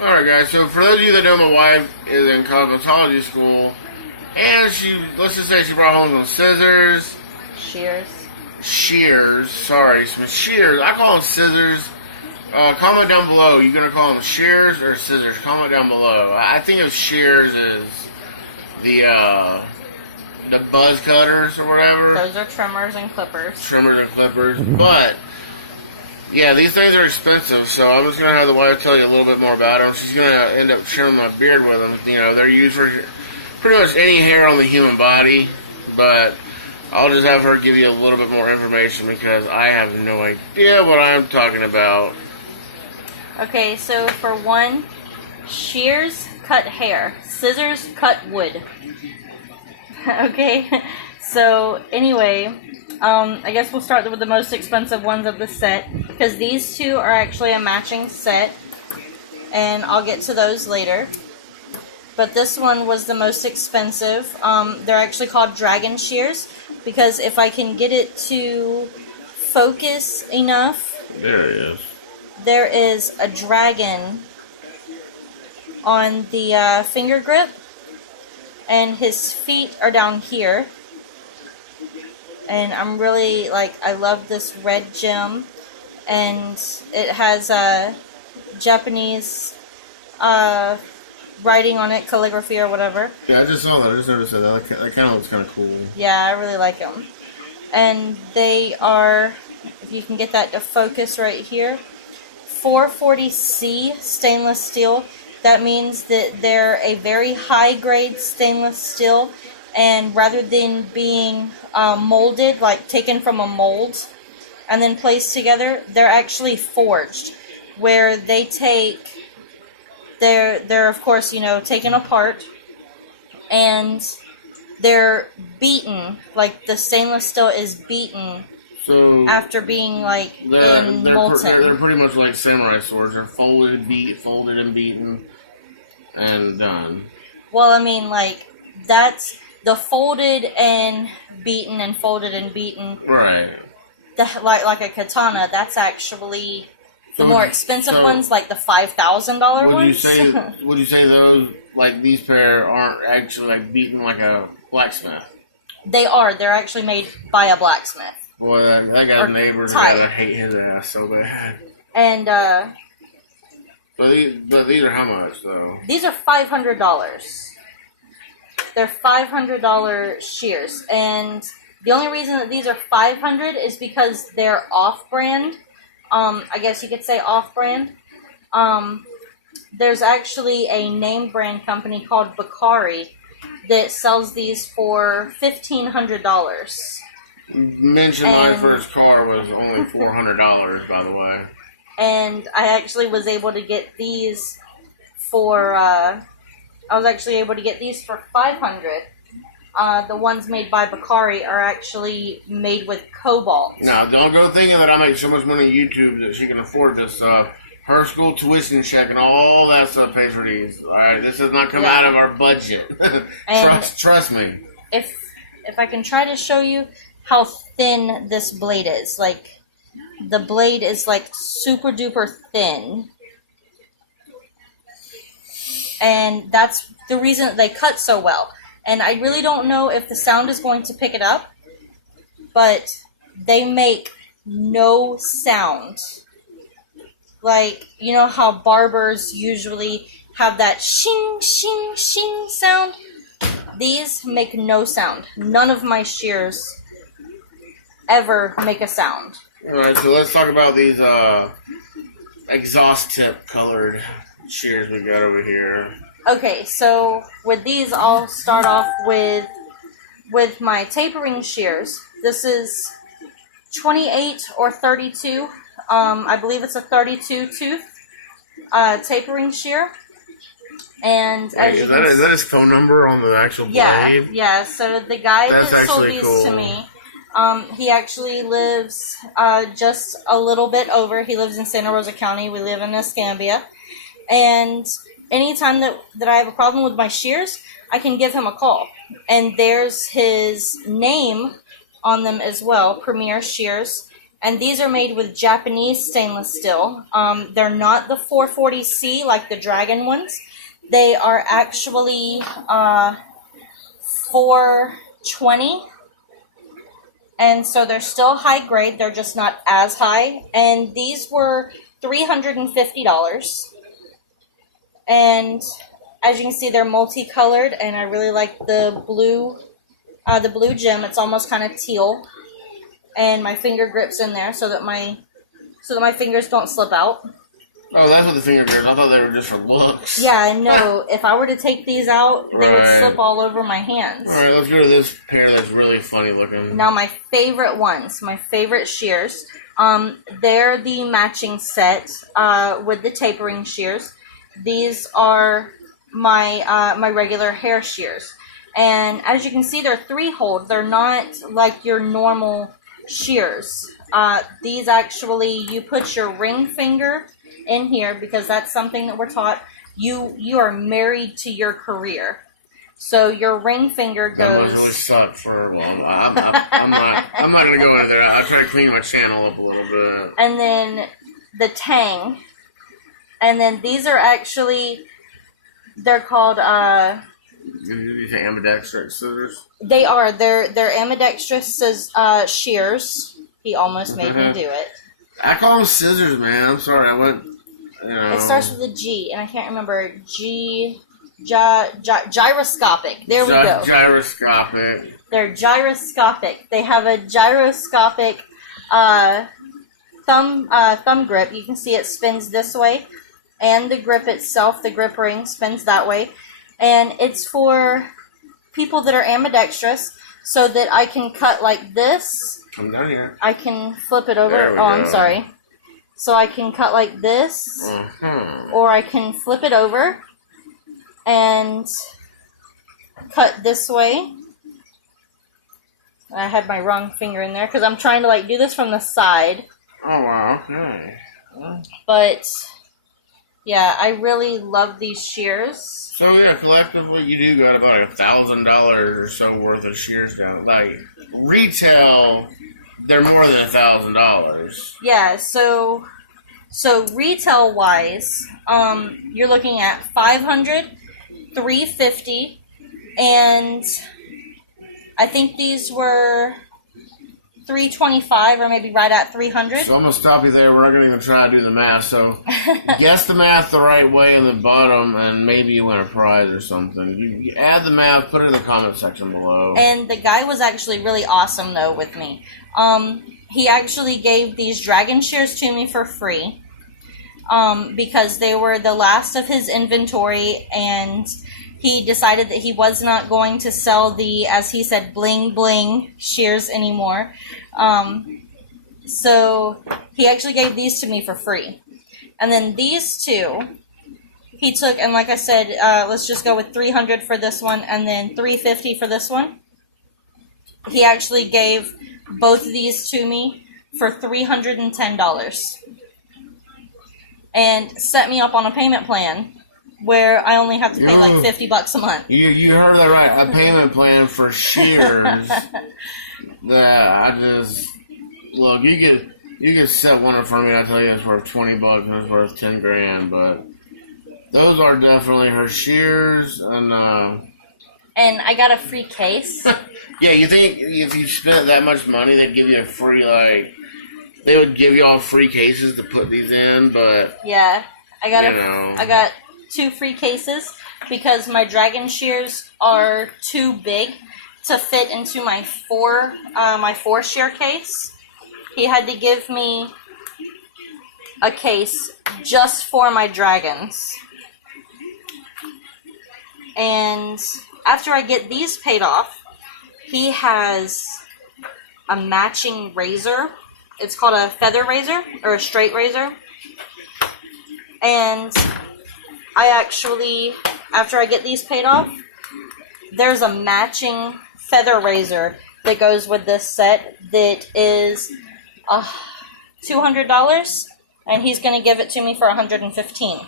Alright guys, so for those of you that know, my wife is in cosmetology school, and let's just say she brought home some scissors. Shears, sorry, some shears. I call them scissors. Comment down below, you gonna call them shears or scissors? Comment down below. I think of shears as the buzz cutters or whatever. Those are trimmers and clippers. But yeah, these things are expensive, so I'm just going to have the wife tell you a little bit more about them. She's going to end up trimming my beard with them. You know, they're used for pretty much any hair on the human body, but I'll just have her give you a little bit more information because I have no idea what I'm talking about. Okay, so for one, shears cut hair, scissors cut wood. Okay, so anyway, I guess we'll start with the most expensive ones of the set, because these two are actually a matching set, and I'll get to those later. But this one was the most expensive. They're actually called dragon shears, because if I can get it to focus enough, there it is. There is a dragon on the finger grip, and his feet are down here. And I'm really, I love this red gem, and it has Japanese writing on it, calligraphy or whatever. Yeah, I just saw that. I just noticed that. That kind of looks kind of cool. Yeah, I really like them. And they are, if you can get that to focus right here, 440C stainless steel. That means that they're a very high-grade stainless steel, and rather than being molded, like taken from a mold and then placed together, they're actually forged, where they take, they're of course, taken apart, and they're beaten, like the stainless steel is beaten. So after being in molten. They're pretty much like samurai swords. They're folded and beaten, and done. Well, I mean, that's the folded and beaten and folded and beaten. Right. Like a katana. That's actually the more expensive ones, like the $5,000 ones. Would you say those, these pair aren't actually beaten like a blacksmith? They are. They're actually made by a blacksmith. Boy, that guy's neighbors are gonna hate his ass so bad. And But these are how much though? These are $500. They're $500 shears, and the only reason that these are $500 is because they're off-brand. I guess you could say off-brand. There's actually a name brand company called Bakari that sells these for $1,500. Mentioned my first car was only $400, by the way. And I actually was able to get these for, $500. The ones made by Bakari are actually made with cobalt. Now, don't go thinking that I make so much money on YouTube that she can afford this stuff. Her school tuition check and all that stuff pays for these. Alright, this does not come out of our budget. Trust me. If I can try to show you how thin this blade is. The blade is super duper thin. And that's the reason that they cut so well. And I really don't know if the sound is going to pick it up, but they make no sound. You know how barbers usually have that shing, shing, shing sound? These make no sound. None of my shears ever make a sound. Alright, so let's talk about these exhaust tip colored shears we got over here. Okay, so with these, I'll start off with my tapering shears. This is 28 or 32. I believe it's a 32 tooth tapering shear. And is that his phone number on the actual blade? Yeah. So the guy that sold these to me, he actually lives just a little bit over. He lives in Santa Rosa County. We live in Escambia. And anytime that I have a problem with my shears, I can give him a call. And there's his name on them as well, Premier Shears. And these are made with Japanese stainless steel. They're not the 440C like the Dragon ones. They are actually 420. And so they're still high grade. They're just not as high. And these were $350. And as you can see, they're multicolored. And I really like the blue gem. It's almost kind of teal. And my finger grips in there so that my fingers don't slip out. Oh, that's what the finger grips. I thought they were just for looks. Yeah, no. If I were to take these out, they would slip all over my hands. All right, let's go to this pair that's really funny looking. Now, my favorite ones, my favorite shears, they're the matching set with the tapering shears. These are my regular hair shears. And as you can see, they're 3-hole. They're not like your normal shears. These actually, you put your ring finger in here because that's something that we're taught. You are married to your career, so your ring finger goes. That must really suck for a while. I'm not gonna go in there. I'll try to clean my channel up a little bit. And then the tang, and then these are actually, they're called These are ambidextrous scissors. They are. They're ambidextrous shears. He almost made me do it. I call them scissors, man. I'm sorry. I went. It starts with a G, and I can't remember. Gyroscopic. There we go. Gyroscopic. They're gyroscopic. They have a gyroscopic thumb grip. You can see it spins this way, and the grip itself, the grip ring, spins that way. And it's for people that are ambidextrous, so that I can cut like this. Come down here. I can flip it over. I'm sorry. So I can cut like this, or I can flip it over and cut this way. I had my wrong finger in there because I'm trying to like do this from the side. Oh wow! Okay. But yeah, I really love these shears. So yeah, collectively you do got about $1,000 or so worth of shears down. Like retail, they're more than $1,000. Yeah, so retail wise, you're looking at $500, $350, and I think these were $325 or maybe right at $300. So I'm gonna stop you there. We're not gonna even try to do the math. So guess the math the right way in the bottom, and maybe you win a prize or something. You add the math, put it in the comment section below. And the guy was actually really awesome though with me. He actually gave these dragon shears to me for free because they were the last of his inventory, and he decided that he was not going to sell the, as he said, bling bling shears anymore. So he actually gave these to me for free. And then these two, he took, and like I said, let's just go with $300 for this one, and then $350 for this one. He actually gave both of these to me for $310. And set me up on a payment plan where I only have to pay like $50 a month. You heard that right. A payment plan for shears. That I just look. You could set one in front of me. I tell you, it's worth $20 and it's worth $10,000. But those are definitely her shears, and I got a free case. Yeah, you think if you spent that much money, they'd give you a free they would give you all free cases to put these in, but yeah, I got 2 free cases because my dragon shears are too big to fit into my 4 shear case. He had to give me a case just for my dragons. And after I get these paid off, he has a matching razor. It's called a feather razor or a straight razor. And I actually, after I get these paid off, there's a matching feather razor that goes with this set that is $200, and he's going to give it to me for $115.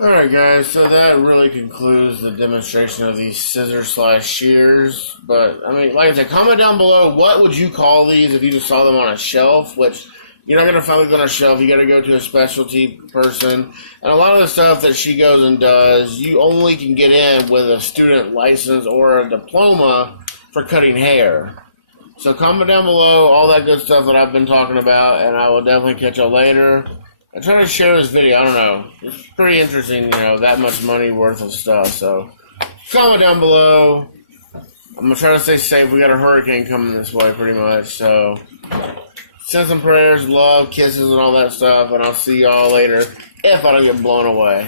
Alright guys, so that really concludes the demonstration of these scissors/shears. But, I mean, like I said, comment down below, what would you call these if you just saw them on a shelf? Which, you're not going to find these on a shelf, you got to go to a specialty person. And a lot of the stuff that she goes and does, you only can get in with a student license or a diploma for cutting hair. So comment down below all that good stuff that I've been talking about, and I will definitely catch y'all later. I try to share this video, I don't know. It's pretty interesting, you know, that much money worth of stuff. So, comment down below. I'm going to try to stay safe. We got a hurricane coming this way pretty much. So, send some prayers, love, kisses, and all that stuff. And I'll see y'all later if I don't get blown away.